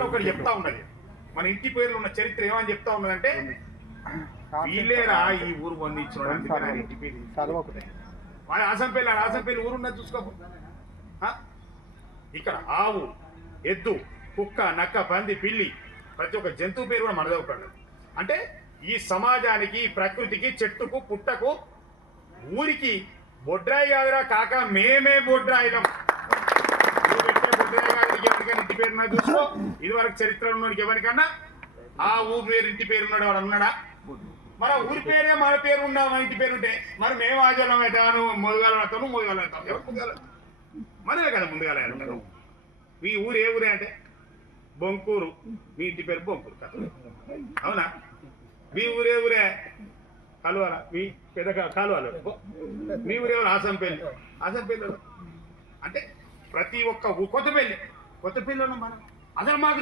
ఒకటి చెప్తా ఉన్నది, మన ఇంటి పేర్లు ఉన్న చరిత్ర ఏమని చెప్తా ఉన్నదంటే వీళ్ళేరా ఈ ఊరు పొందించిన ఇంటి పేరు వాళ్ళ ఆసంపల్లి ఊరున్నది చూసుకో. ఇక్కడ ఆవు, ఎద్దు, కుక్క, నక్క, పంది, పిల్లి ప్రతి ఒక్క జంతువు పేరు కూడా మనదే ఒకటి. అంటే ఈ సమాజానికి, ప్రకృతికి, చెట్టుకు, పుట్టకు, ఊరికి బొడ్రాయి కాదురా కాక మేమే బొడ్రాయిలం. బొడ్రాయి గారికి ఎవరికైనా ఇంటి పేరున్నా చూసుకో. ఇది వరకు చరిత్ర ఉన్నోడికి ఎవరికన్నా ఆ ఊరి పేరు ఇంటి పేరు ఉన్నాడు వాడు అన్నాడా? మన ఊరి పేరే మన పేరు ఉన్నా మన ఇంటి పేరు ఉంటే మరి మేము ఆచరణ అవుతాను, మొదగాలం అవుతాను, మొదగాలం అవుతాం. ఎవరు ముందుగాల? మనమే కదా ముందుగాల అంటారు. మీ ఊరు ఏ ఊరే అంటే బొంకూరు, మీ ఇంటి పేరు బొంకూరు కదా, అవునా? మీ ఊరే ఊరే కలువాల, మీ పెద్ద కాలువలు. మీ ఊరేవారు ఆసంపల్లి అంటే ప్రతి ఒక్క కొత్తపల్లి మనం అసలు మాకు